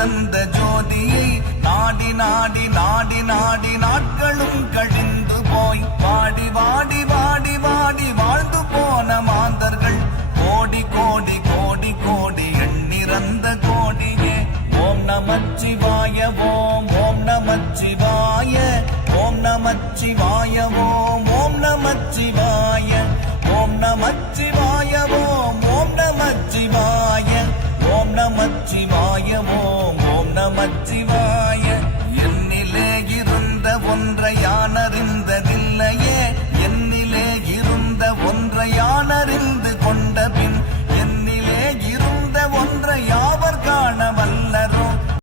கலந்த ஜோதியை நாடி நாடி நாடி நாடி நாட்களும் கழிந்து போய் வாடி வாடி வாடி வாடி வாழ்ந்து போன மாந்தர்கள் கோடி கோடி கோடி கோடி எண்ணிறந்த கோடியே. ஓம் நமச்சிவாய ஓம் ஓம் நமச்சிவாய ஓம் நமச்சிவாய ஓம் ஓம் நமச்சிவாய ஓம் நமச்சிவாய ஓம் ஓம் நமச்சிவாய ஓம் நமச்சிவாய ஓம் ஓம் நமச்சிவாய.